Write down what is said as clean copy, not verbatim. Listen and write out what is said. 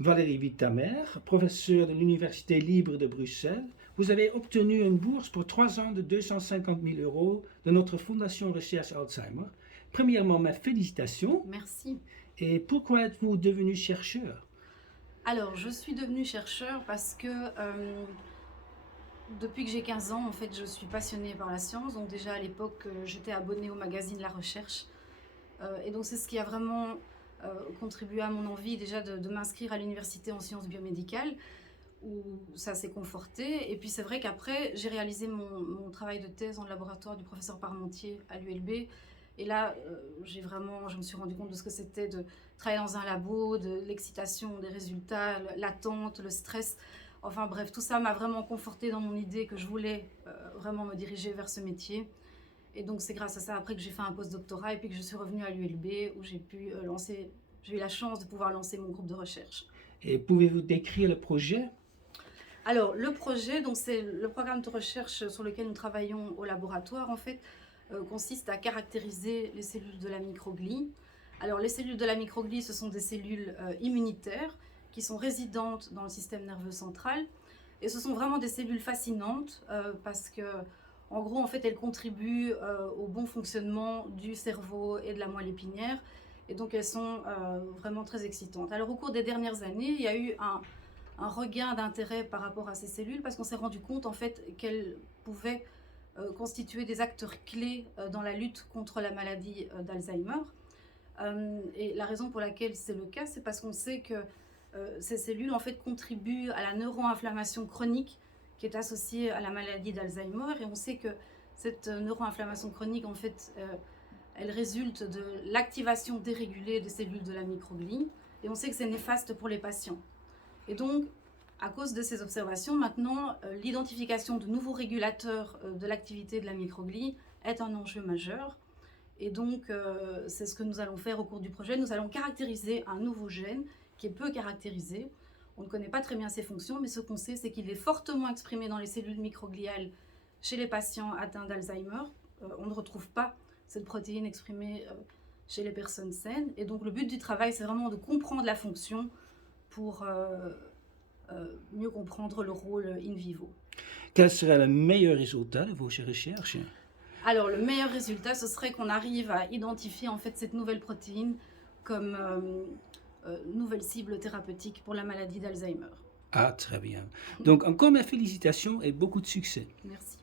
Valérie Wittamer, professeure de l'Université libre de Bruxelles. Vous avez obtenu une bourse pour 3 ans de 250 000 euros de notre Fondation Recherche Alzheimer. Premièrement, mes félicitations. Merci. Et pourquoi êtes-vous devenu chercheur? Alors, je suis devenue chercheur parce que depuis que j'ai 15 ans, en fait, je suis passionnée par la science. Donc déjà à l'époque, j'étais abonnée au magazine La Recherche. Et donc c'est ce qui a vraiment contribué à mon envie déjà de m'inscrire à l'université en sciences biomédicales, où ça s'est conforté. Et puis c'est vrai qu'après, j'ai réalisé mon travail de thèse en laboratoire du professeur Parmentier à l'ULB. Et là, je me suis rendu compte de ce que c'était de travailler dans un labo, de l'excitation des résultats, l'attente, le stress. Enfin bref, tout ça m'a vraiment conforté dans mon idée que je voulais vraiment me diriger vers ce métier. Et donc c'est grâce à ça après que j'ai fait un post-doctorat et puis que je suis revenue à l'ULB où j'ai eu la chance de pouvoir lancer mon groupe de recherche. Et pouvez-vous décrire le projet? Alors le projet, donc c'est le programme de recherche sur lequel nous travaillons au laboratoire en fait, consiste à caractériser les cellules de la microglie. Alors les cellules de la microglie, ce sont des cellules immunitaires qui sont résidentes dans le système nerveux central. Et ce sont vraiment des cellules fascinantes parce que, en gros, en fait, elles contribuent au bon fonctionnement du cerveau et de la moelle épinière. Et donc, elles sont vraiment très excitantes. Alors, au cours des dernières années, il y a eu un regain d'intérêt par rapport à ces cellules parce qu'on s'est rendu compte, en fait, qu'elles pouvaient constituer des acteurs clés dans la lutte contre la maladie d'Alzheimer. Et la raison pour laquelle c'est le cas, c'est parce qu'on sait que ces cellules en fait contribuent à la neuroinflammation chronique qui est associée à la maladie d'Alzheimer. Et on sait que cette neuroinflammation chronique, en fait, elle résulte de l'activation dérégulée des cellules de la microglie. Et on sait que c'est néfaste pour les patients. Et donc, à cause de ces observations, maintenant, l'identification de nouveaux régulateurs de l'activité de la microglie est un enjeu majeur. Et donc, c'est ce que nous allons faire au cours du projet. Nous allons caractériser un nouveau gène qui est peu caractérisé. On ne connaît pas très bien ses fonctions, mais ce qu'on sait, c'est qu'il est fortement exprimé dans les cellules microgliales chez les patients atteints d'Alzheimer. On ne retrouve pas cette protéine exprimée chez les personnes saines. Et donc, le but du travail, c'est vraiment de comprendre la fonction pour mieux comprendre le rôle in vivo. Quel serait le meilleur résultat de vos recherches? Alors, le meilleur résultat, ce serait qu'on arrive à identifier en fait cette nouvelle protéine comme nouvelle cible thérapeutique pour la maladie d'Alzheimer. Ah, très bien. Donc, encore mes félicitations et beaucoup de succès. Merci.